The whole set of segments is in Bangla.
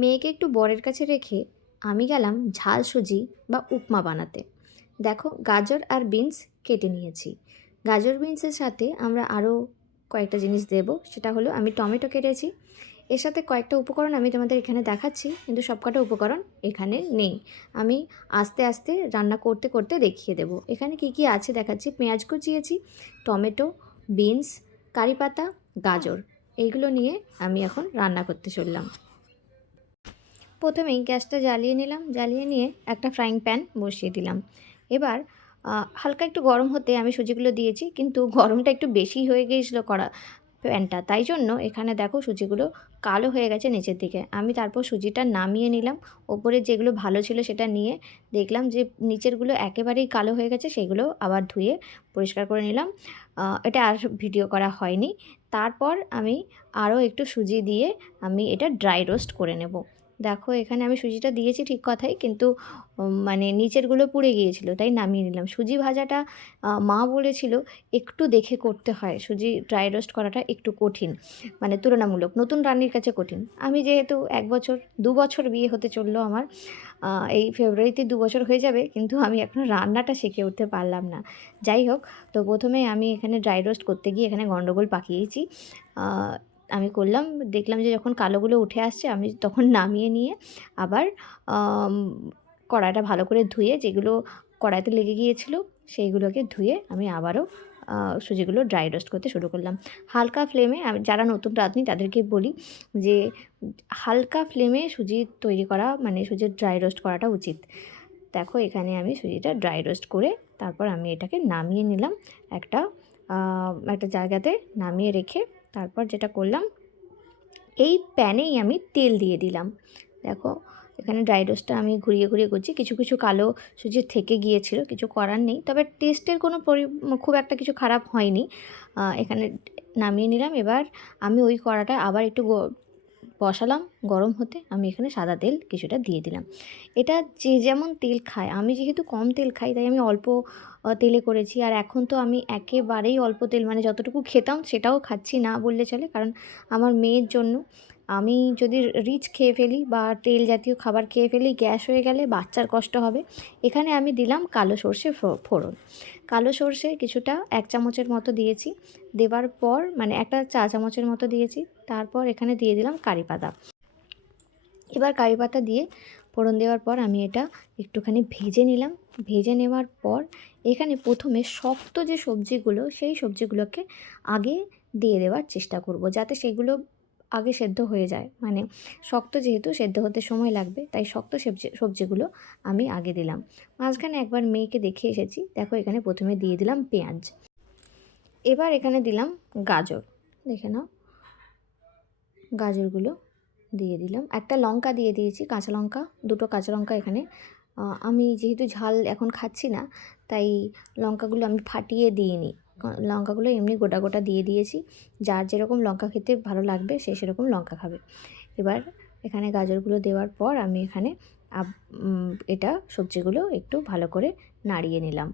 মেয়েকে একটু বরের কাছে রেখে আমি গেলাম ঝাল সুজি বা উপমা বানাতে। দেখো, গাজর আর বিনস কেটে নিয়েছি। গাজর বিনসের সাথে আমরা আরও কয়েকটা জিনিস দেব, সেটা হলো আমি টমেটো কেটেছি। এর সাথে কয়েকটা উপকরণ আমি তোমাদের এখানে দেখাচ্ছি, কিন্তু সবকটা উপকরণ এখানে নেই। আমি আস্তে আস্তে রান্না করতে করতে দেখিয়ে দেব। এখানে কি কি আছে দেখাচ্ছি। পেঁয়াজ কুচিয়েছি, টমেটো, বিনস, কারি পাতা, গাজর, এইগুলো নিয়ে আমি এখন রান্না করতে চললাম। প্রথমেই গ্যাসটা জ্বালিয়ে নিলাম, জ্বালিয়ে নিয়ে একটা ফ্রাইং প্যান বসিয়ে দিলাম। এবার হালকা একটু গরম হতে আমি সুজিগুলো দিয়েছি, কিন্তু গরমটা একটু বেশি হয়ে গিয়েছিলো কড়া প্যানটা, তাই জন্য এখানে দেখো সুজিগুলো কালো হয়ে গেছে নিচের দিকে। আমি তারপর সুজিটা নামিয়ে নিলাম, ওপরে যেগুলো ভালো ছিল সেটা নিয়ে দেখলাম যে নিচেরগুলো একেবারেই কালো হয়ে গেছে, সেগুলো আবার ধুয়ে পরিষ্কার করে নিলাম। এটা আর ভিডিও করা হয়নি। তারপর আমি আরও একটু সুজি দিয়ে আমি এটা ড্রাই রোস্ট করে নেব। দেখো, এখানে আমি সুজিটা দিয়েছি ঠিক কথাই, কিন্তু মানে নিচেরগুলো পুড়ে গিয়েছিল, তাই নামিয়ে নিলাম। সুজি ভাজাটা মা বলেছিল একটু দেখে করতে হয়, সুজি ড্রাই রোস্ট করাটা একটু কঠিন, মানে তুলনামূলক নতুন রান্নির কাছে কঠিন। আমি যেহেতু 2 বছর বিয়ে হতে চললো আমার, এই ফেব্রুয়ারিতে 2 বছর হয়ে যাবে, কিন্তু আমি এখনও রান্নাটা শিখে উঠতে পারলাম না। যাই হোক, তো প্রথমে আমি এখানে ড্রাই রোস্ট করতে গিয়ে এখানে গন্ডগোল পাকিয়েছি। আমি করলাম, দেখলাম যে যখন কালোগুলো উঠে আসছে আমি তখন নামিয়ে নিয়ে আবার কড়াইটা ভালো করে ধুয়ে, যেগুলো কড়াইতে লেগে গিয়েছিলো সেইগুলোকে ধুয়ে আমি আবারও সুজিগুলো ড্রাই রোস্ট করতে শুরু করলাম হালকা ফ্লেমে। আমি যারা নতুন রাঁধুনি তাদেরকে বলি যে হালকা ফ্লেমে সুজি তৈরি করা, মানে সুজির ড্রাই রোস্ট করাটা উচিত। দেখো, এখানে আমি সুজিটা ড্রাই রোস্ট করে তারপর আমি এটাকে নামিয়ে নিলাম একটা জায়গাতে নামিয়ে রেখে। তারপর যেটা করলাম, এই প্যানেই আমি তেল দিয়ে দিলাম। দেখো, এখানে ড্রাই রোস্টটা আমি ঘুরিয়ে ঘুরিয়ে করছি, কিছু কিছু কালো সুজি থেকে গিয়েছিল, কিছু করার নেই, তবে টেস্টের কোনো খুব একটা কিছু খারাপ হয়নি। এখানে নামিয়ে নিলাম। এবার আমি ওই কড়াটা আবার একটু বসালাম গরম হতে। আমি এখানে সাদা তেল কিছুটা দিয়ে দিলাম। এটা যে যেমন তেল খায়, আমি যেহেতু কম তেল খাই তাই আমি অল্প তেলে করেছি। আর এখন তো আমি একেবারেই অল্প তেল, মানে যতটুকু খেতাম সেটাও খাচ্ছি না বললে চলে, কারণ আমার মেয়ের জন্য। আমি যদি রিচ খেয়ে ফেলি বা তেল জাতীয় খাবার খেয়ে ফেলি, গ্যাস হয়ে গেলে বাচ্চার কষ্ট হবে। এখানে আমি দিলাম কালো সর্ষে ফোড়ন। কালো সর্ষে কিছুটা 1 চামচের মতো দিয়েছি। দেওয়ার পর মানে একটা চা চামচের মতো দিয়েছি। তারপর এখানে দিয়ে দিলাম কারি পাতা। এবার কারি পাতা দিয়ে ফোড়ন দেওয়ার পর আমি এটা একটুখানি ভেজে নিলাম। ভেজে নেওয়ার পর এখানে প্রথমে শক্ত যে সবজিগুলো, সেই সবজিগুলোকে আগে দিয়ে দেওয়ার চেষ্টা করব, যাতে সেগুলো আগে সেদ্ধ হয়ে যায়। মানে শক্ত যেহেতু সেদ্ধ হতে সময় লাগবে, তাই শক্ত সবজিগুলো আমি আগে দিলাম। মাঝখানে একবার মেয়েকে দেখে এসেছি। দেখো, এখানে প্রথমে দিয়ে দিলাম পেঁয়াজ। এবার এখানে দিলাম গাজর। দেখে নাও, গাজরগুলো দিয়ে দিলাম। একটা লঙ্কা দিয়ে দিয়েছি, কাঁচা লঙ্কা, 2টো কাঁচা লঙ্কা এখানে। আমি যেহেতু ঝাল এখন খাচ্ছি না, তাই লঙ্কাগুলো আমি ফাটিয়ে দিইনি। লঙ্কাগুলো এমনি গোটা গোটা দিয়ে দিয়েছি। যার যেরকম লঙ্কা খেতে ভালো লাগবে সে সেরকম লঙ্কা খাবে। এবার এখানে গাজরগুলো দেওয়ার পর আমি এখানে এটা সবজিগুলো একটু ভালো করে নাড়িয়ে নিলাম।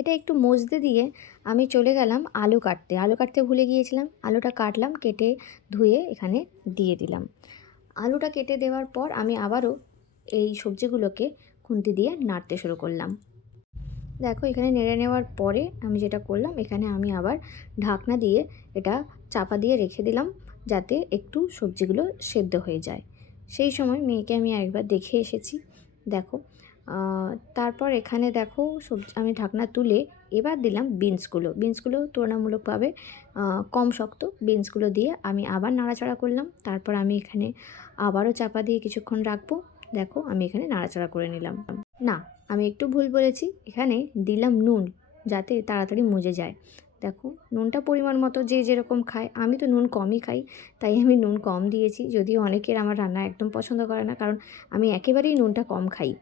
এটা একটু মজতে দিয়ে আমি চলে গেলাম আলু কাটতে। আলু কাটতে ভুলে গিয়েছিলাম। আলুটা কাটলাম, কেটে ধুয়ে এখানে দিয়ে দিলাম। আলুটা কেটে দেওয়ার পর আমি আবারও এই সবজিগুলোকে খুন্তি দিয়ে নাড়তে শুরু করলাম। দেখো, এখানে নেড়ে নেওয়ার পরে আমি যেটা করলাম, এখানে আমি আবার ঢাকনা দিয়ে এটা চাপা দিয়ে রেখে দিলাম, যাতে একটু সবজিগুলো সেদ্ধ হয়ে যায়। সেই সময় মেয়েকে আমি আরেকবার দেখে এসেছি। দেখো, তারপর এখানে দেখো আমি ঢাকনা তুলে এবার দিলাম বিনসগুলো তুলনামূলকভাবে কম শক্ত। বিনসগুলো দিয়ে আমি আবার নাড়াচাড়া করলাম। তারপর আমি এখানে আবারও চাপা দিয়ে কিছুক্ষণ রাখবো। দেখো, আমি এখানে নাড়াচাড়া করে নিলাম। না, আমি একটু ভুল বলেছি, এখানে দিলাম নুন, যাতে তাড়াতাড়ি মজে যায়। দেখো, নুনটা পরিমাণ মতো যে যেরকম খায়, আমি তো নুন কমই খাই, তাই আমি নুন কম দিয়েছি। যদিও অনেকের আমার রান্না একদম পছন্দ করে না, কারণ আমি একেবারেই নুনটা কম খাই।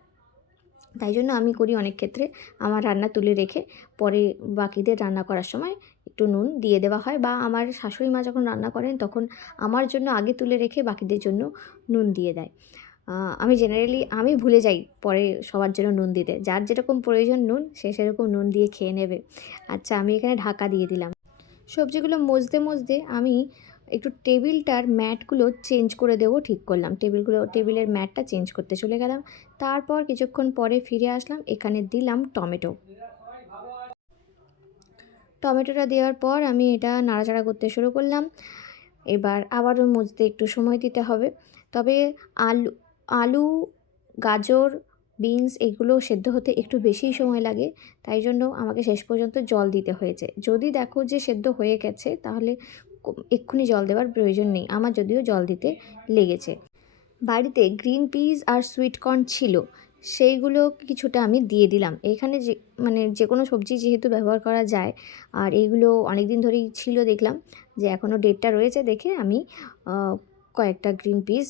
তাই জন্য আমি করি অনেক ক্ষেত্রে আমার রান্না তুলে রেখে পরে বাকিদের রান্না করার সময় একটু নুন দিয়ে দেওয়া হয়, বা আমার শাশুড়ি মা যখন রান্না করেন তখন আমার জন্য আগে তুলে রেখে বাকিদের জন্য নুন দিয়ে দেয়। আমি জেনারেলি আমি ভুলে যাই পরে সবার জন্য নুন দিতে। যার যেরকম প্রয়োজন নুন, সে সেরকম নুন দিয়ে খেয়ে নেবে। আচ্ছা, আমি এখানে ঢাকা দিয়ে দিলাম। সবজিগুলো মজতে মজতে আমি একটু টেবিলটার ম্যাটগুলো চেঞ্জ করে দেবো ঠিক করলাম। টেবিলের ম্যাটটা চেঞ্জ করতে চলে গেলাম। তারপর কিছুক্ষণ পরে ফিরে আসলাম, এখানে দিলাম টমেটোটা দেওয়ার পর আমি এটা নাড়াচাড়া করতে শুরু করলাম। এবার আবারও মুছতে একটু সময় দিতে হবে। তবে আলু আলু গাজর বিনস এগুলো সেদ্ধ হতে একটু বেশিই সময় লাগে, তাই জন্য আমাকে শেষ পর্যন্ত জল দিতে হয়েছে। যদি দেখো যে সেদ্ধ হয়ে গেছে তাহলে এক্ষুনি জল দেওয়ার প্রয়োজন নেই, আমার যদিও জল দিতে লেগেছে। বাড়িতে গ্রিন পিস আর সুইট কর্ন ছিল, সেইগুলো কিছুটা আমি দিয়ে দিলাম। এখানে যে কোনো সবজি যেহেতু ব্যবহার করা যায়, আর এইগুলো অনেক দিন ধরেই ছিল, দেখলাম যে এখনও ডেটটা রয়েছে দেখে আমি কয়েকটা গ্রিন পিস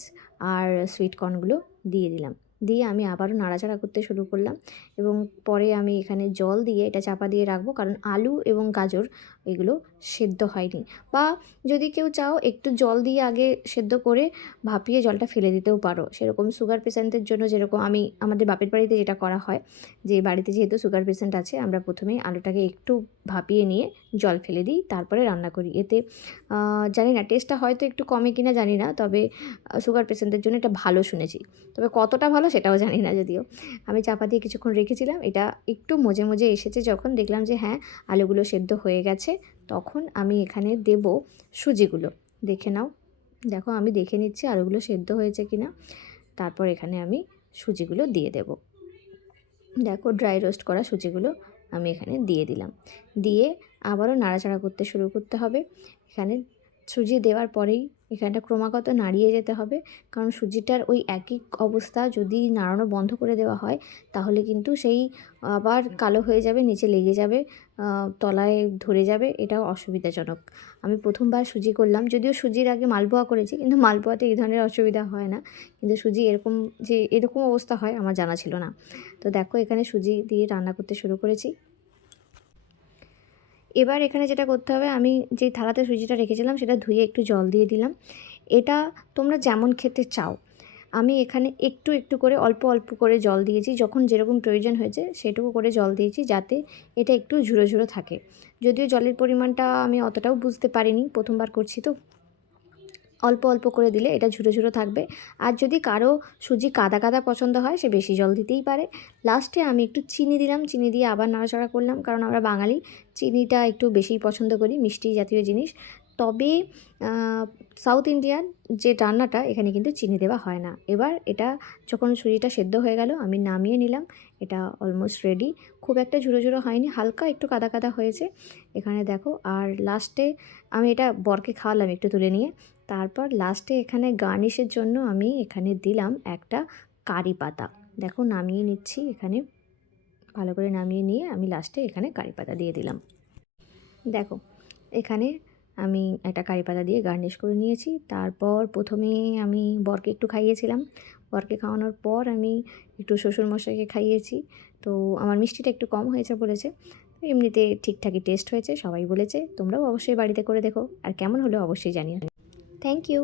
আর সুইট কর্নগুলো দিয়ে দিলাম। দিয়ে আমি আবারও নাড়াচাড়া করতে শুরু করলাম এবং পরে আমি এখানে জল দিয়ে এটা চাপা দিয়ে রাখবো, কারণ আলু এবং গাজর এগুলো সেদ্ধ হয়নি। বা যদি কেউ চাও একটু জল দিয়ে আগে সেদ্ধ করে ভাপিয়ে জলটা ফেলে দিতেও পারো। সেরকম সুগার পেশেন্টদের জন্য যেরকম আমাদের বাপের বাড়িতে যেটা করা হয়, যে বাড়িতে যেহেতু সুগার পেশেন্ট আছে, আমরা প্রথমেই আলুটাকে একটু ভাপিয়ে নিয়ে জল ফেলে দিই, তারপরে রান্না করি। এতে জানি না টেস্টটা হয়তো একটু কমে কিনা জানি না, তবে সুগার পেশেন্টদের জন্য এটা ভালো শুনেছি। তবে কতটা ভালো সেটাও জানি না যদিও। আমি চাপা দিয়ে কিছুক্ষণ রেখেছিলাম, এটা একটু মজে মজে এসেছে যখন দেখলাম যে হ্যাঁ আলুগুলো সেদ্ধ হয়ে গেছে, তখন আমি এখানে দেব সুজিগুলো। দেখে নাও, দেখো আমি দেখে নিচ্ছি আলুগুলো সেদ্ধ হয়েছে কি না। তারপর এখানে আমি সুজিগুলো দিয়ে দেব। দেখো ড্রাই রোস্ট করা সুজিগুলো আমি এখানে দিয়ে দিলাম। দিয়ে আবারও নাড়াচাড়া করতে শুরু করতে হবে। এখানে সুজি দেওয়ার পরেই এখানটা ক্রমাগত নাড়িয়ে যেতে হবে, কারণ সুজিটার ওই একই অবস্থা যদি নাড়ানো বন্ধ করে দেওয়া হয় তাহলে কিন্তু সেই আবার কালো হয়ে যাবে, নিচে লেগে যাবে, তলায় ধরে যাবে, এটাও অসুবিধাজনক। আমি প্রথমবার সুজি করলাম, যদিও সুজির আগে মালপোয়া করেছি, কিন্তু মালপোয়াতে এই ধরনের অসুবিধা হয় না, কিন্তু সুজি এরকম অবস্থা হয় আমার জানা ছিল না। তো দেখো এখানে সুজি দিয়ে রান্না করতে শুরু করেছি। এবার এখানে যেটা করতে হবে, আমি যে থালাতে সুজিটা রেখেছিলাম সেটা ধুয়ে একটু জল দিয়ে দিলাম। এটা তোমরা যেমন খেতে চাও, আমি এখানে একটু একটু করে অল্প অল্প করে জল দিয়েছি, যখন যেরকম প্রয়োজন হয়েছে সেটুকু করে জল দিয়েছি, যাতে এটা একটু ঝুরো ঝুরো থাকে। যদিও জলের পরিমাণটা আমি অতটাও বুঝতে পারিনি, প্রথমবার করছি তো, অল্প অল্প করে দিলে এটা ঝুরো ঝুরো থাকবে। আর যদি কারো সুজি কাদা কাদা পছন্দ হয় সে বেশি জল দিতেই পারে। লাস্টে আমি একটু চিনি দিলাম, চিনি দিয়ে আবার নাড়াচাড়া করলাম, কারণ আমরা বাঙালি চিনিটা একটু বেশিই পছন্দ করি, মিষ্টি জাতীয় জিনিস। তবে সাউথ ইন্ডিয়ান যে রান্নাটা, এখানে কিন্তু চিনি দেওয়া হয় না। এবার এটা যখন সুজিটা সেদ্ধ হয়ে গেল আমি নামিয়ে নিলাম। এটা অলমোস্ট রেডি। খুব একটা ঝুরো ঝুরো হয়নি, হালকা একটু কাদা কাদা হয়েছে এখানে দেখো। আর লাস্টে আমি এটা বরকে খাওয়ালাম একটু তুলে নিয়ে। তারপর লাস্টে এখানে গার্নিশের জন্য আমি এখানে দিলাম একটা কারি পাতা। দেখো নামিয়ে নিচ্ছি, এখানে ভালো করে নামিয়ে নিয়ে আমি লাস্টে এখানে কারি পাতা দিয়ে দিলাম। দেখো এখানে আমি একটা কারি পাতা দিয়ে গার্নিশ করে নিয়েছি। তারপর প্রথমে আমি বরকে একটু খাইয়েছিলাম, বরকে খাওয়ানোর পর আমি একটু শ্বশুরমশাইকে খাইয়েছি। তো আমার মিষ্টিটা একটু কম হয়েছে বলেছে, এমনিতে ঠিকঠাকই টেস্ট হয়েছে, সবাই বলেছে। তোমরাও অবশ্যই বাড়িতে করে দেখো, আর কেমন হলো অবশ্যই জানিও। Thank you.